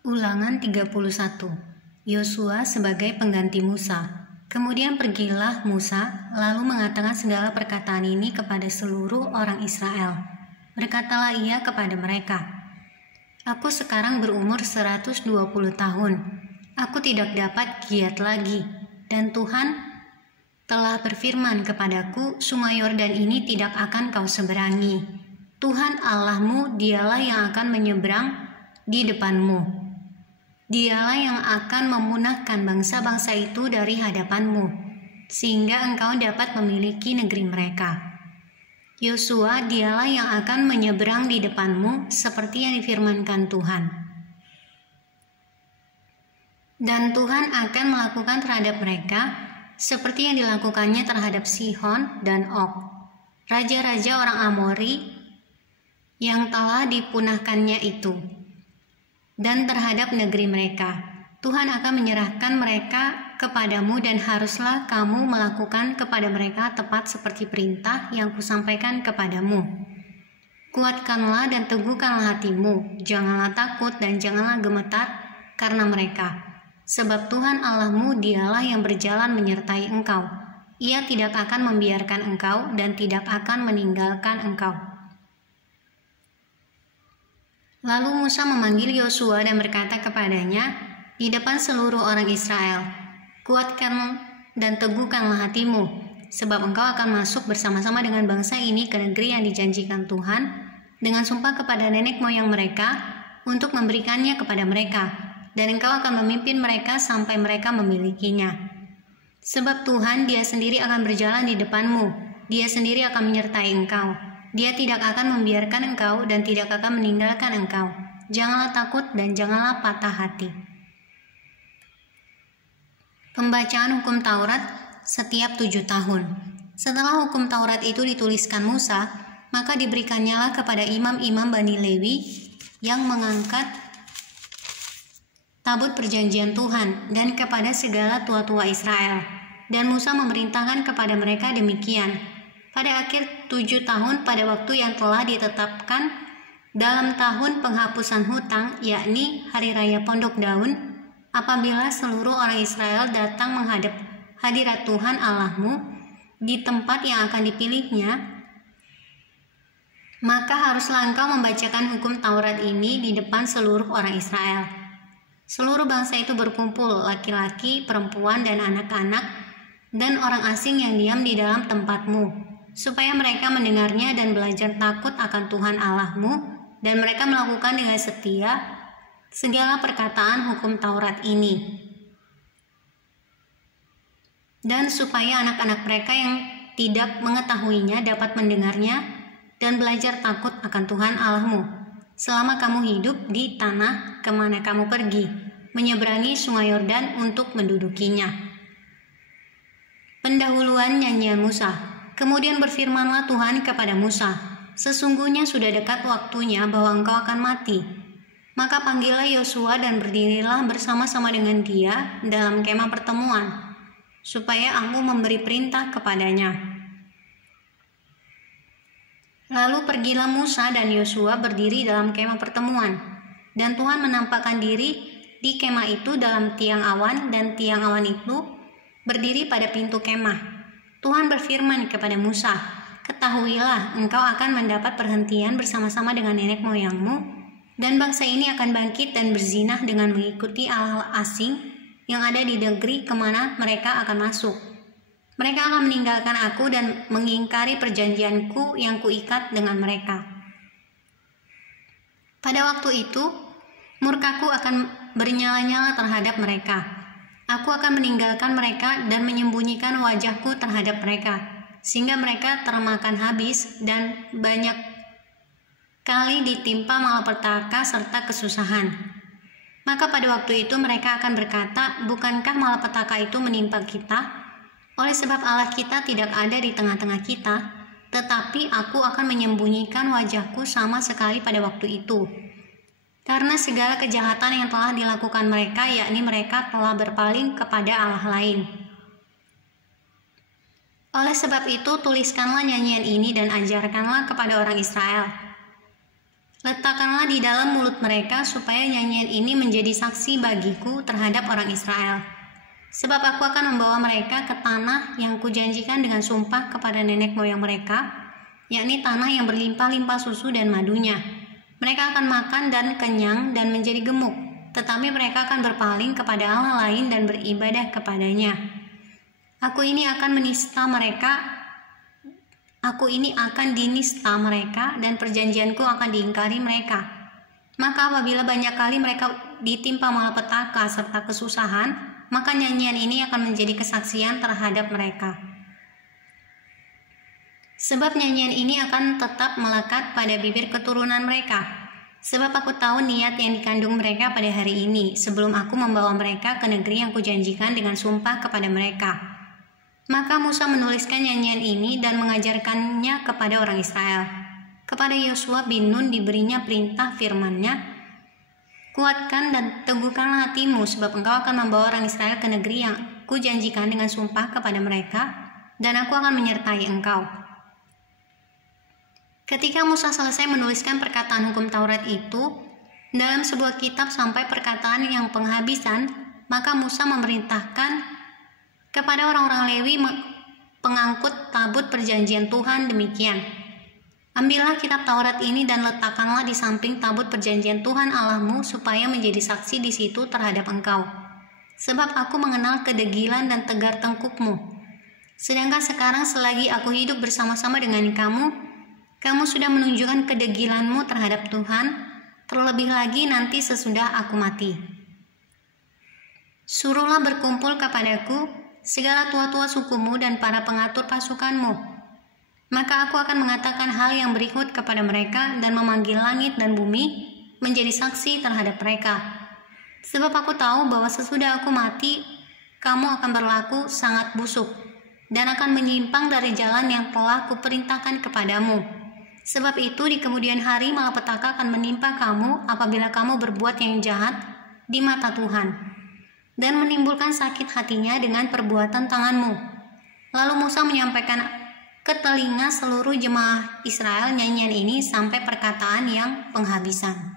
Ulangan 31. Yosua sebagai pengganti Musa. Kemudian pergilah Musa, lalu mengatakan segala perkataan ini kepada seluruh orang Israel. Berkatalah ia kepada mereka, "Aku sekarang berumur 120 tahun. Aku tidak dapat giat lagi, dan Tuhan telah berfirman kepadaku, Sungai Yordan ini tidak akan kau seberangi. Tuhan Allahmu dialah yang akan menyeberang di depanmu. Dialah yang akan memunahkan bangsa-bangsa itu dari hadapanmu, sehingga engkau dapat memiliki negeri mereka. Yosua dialah yang akan menyeberang di depanmu seperti yang difirmankan Tuhan. Dan Tuhan akan melakukan terhadap mereka seperti yang dilakukannya terhadap Sihon dan Og, raja-raja orang Amori yang telah dipunahkannya itu. Dan terhadap negeri mereka, Tuhan akan menyerahkan mereka kepadamu dan haruslah kamu melakukan kepada mereka tepat seperti perintah yang kusampaikan kepadamu. Kuatkanlah dan teguhkanlah hatimu, janganlah takut dan janganlah gemetar karena mereka. Sebab Tuhan Allahmu dialah yang berjalan menyertai engkau. Ia tidak akan membiarkan engkau dan tidak akan meninggalkan engkau." Lalu Musa memanggil Yosua dan berkata kepadanya di depan seluruh orang Israel, "Kuatkan dan teguhkanlah hatimu, sebab engkau akan masuk bersama-sama dengan bangsa ini ke negeri yang dijanjikan Tuhan dengan sumpah kepada nenek moyang mereka untuk memberikannya kepada mereka, dan engkau akan memimpin mereka sampai mereka memilikinya. Sebab Tuhan Dia sendiri akan berjalan di depanmu, Dia sendiri akan menyertai engkau. Dia tidak akan membiarkan engkau dan tidak akan meninggalkan engkau. Janganlah takut dan janganlah patah hati." Pembacaan hukum Taurat setiap 7 tahun. Setelah hukum Taurat itu dituliskan Musa, maka diberikannya kepada imam-imam Bani Lewi yang mengangkat tabut perjanjian Tuhan dan kepada segala tua-tua Israel. Dan Musa memerintahkan kepada mereka demikian. Pada akhir 7 tahun pada waktu yang telah ditetapkan dalam tahun penghapusan hutang, yakni Hari Raya Pondok Daun, apabila seluruh orang Israel datang menghadap hadirat Tuhan Allahmu di tempat yang akan dipilihnya, maka haruslah engkau membacakan hukum Taurat ini di depan seluruh orang Israel. Seluruh bangsa itu berkumpul, laki-laki, perempuan, dan anak-anak, dan orang asing yang diam di dalam tempatmu, supaya mereka mendengarnya dan belajar takut akan Tuhan Allahmu, dan mereka melakukan dengan setia segala perkataan hukum Taurat ini. Dan supaya anak-anak mereka yang tidak mengetahuinya dapat mendengarnya dan belajar takut akan Tuhan Allahmu, selama kamu hidup di tanah kemana kamu pergi, menyeberangi Sungai Yordan untuk mendudukinya. Pendahuluan nyanyian Musa. Kemudian berfirmanlah Tuhan kepada Musa, "Sesungguhnya sudah dekat waktunya bahwa engkau akan mati. Maka panggillah Yosua dan berdirilah bersama-sama dengan dia dalam kemah pertemuan, supaya aku memberi perintah kepadanya." Lalu pergilah Musa dan Yosua berdiri dalam kemah pertemuan, dan Tuhan menampakkan diri di kemah itu dalam tiang awan, dan tiang awan itu berdiri pada pintu kemah. Tuhan berfirman kepada Musa, "Ketahuilah, engkau akan mendapat perhentian bersama-sama dengan nenek moyangmu, dan bangsa ini akan bangkit dan berzinah dengan mengikuti allah asing yang ada di negeri kemana mereka akan masuk. Mereka akan meninggalkan aku dan mengingkari perjanjianku yang kuikat dengan mereka. Pada waktu itu, murkaku akan bernyala-nyala terhadap mereka. Aku akan meninggalkan mereka dan menyembunyikan wajahku terhadap mereka, sehingga mereka termakan habis dan banyak kali ditimpa malapetaka serta kesusahan. Maka pada waktu itu mereka akan berkata, bukankah malapetaka itu menimpa kita? Oleh sebab Allah kita tidak ada di tengah-tengah kita, tetapi aku akan menyembunyikan wajahku sama sekali pada waktu itu. Karena segala kejahatan yang telah dilakukan mereka, yakni mereka telah berpaling kepada Allah lain. Oleh sebab itu, tuliskanlah nyanyian ini dan ajarkanlah kepada orang Israel. Letakkanlah di dalam mulut mereka supaya nyanyian ini menjadi saksi bagiku terhadap orang Israel. Sebab aku akan membawa mereka ke tanah yang kujanjikan dengan sumpah kepada nenek moyang mereka, yakni tanah yang berlimpah-limpah susu dan madunya. Mereka akan makan dan kenyang dan menjadi gemuk, tetapi mereka akan berpaling kepada Allah lain dan beribadah kepadanya. Aku ini akan dinista mereka dan perjanjianku akan diingkari mereka. Maka apabila banyak kali mereka ditimpa malapetaka serta kesusahan, maka nyanyian ini akan menjadi kesaksian terhadap mereka. Sebab nyanyian ini akan tetap melekat pada bibir keturunan mereka. Sebab aku tahu niat yang dikandung mereka pada hari ini, sebelum aku membawa mereka ke negeri yang kujanjikan dengan sumpah kepada mereka. Maka Musa menuliskan nyanyian ini dan mengajarkannya kepada orang Israel. Kepada Yosua bin Nun diberinya perintah firman-Nya, kuatkan dan teguhkanlah hatimu, sebab engkau akan membawa orang Israel ke negeri yang kujanjikan dengan sumpah kepada mereka, dan aku akan menyertai engkau. Ketika Musa selesai menuliskan perkataan hukum Taurat itu dalam sebuah kitab sampai perkataan yang penghabisan, maka Musa memerintahkan kepada orang-orang Lewi pengangkut tabut perjanjian Tuhan demikian. Ambillah kitab Taurat ini dan letakkanlah di samping tabut perjanjian Tuhan Allahmu supaya menjadi saksi di situ terhadap engkau. Sebab aku mengenal kedegilan dan tegar tengkukmu. Sedangkan sekarang selagi aku hidup bersama-sama dengan kamu sudah menunjukkan kedegilanmu terhadap Tuhan, terlebih lagi nanti sesudah aku mati. Suruhlah berkumpul kepadaku segala tua-tua sukumu dan para pengatur pasukanmu. Maka aku akan mengatakan hal yang berikut kepada mereka dan memanggil langit dan bumi menjadi saksi terhadap mereka. Sebab aku tahu bahwa sesudah aku mati, kamu akan berlaku sangat busuk dan akan menyimpang dari jalan yang telah kuperintahkan kepadamu. Sebab itu di kemudian hari malapetaka akan menimpa kamu apabila kamu berbuat yang jahat di mata Tuhan dan menimbulkan sakit hatinya dengan perbuatan tanganmu. Lalu Musa menyampaikan ke telinga seluruh jemaah Israel nyanyian ini sampai perkataan yang penghabisan.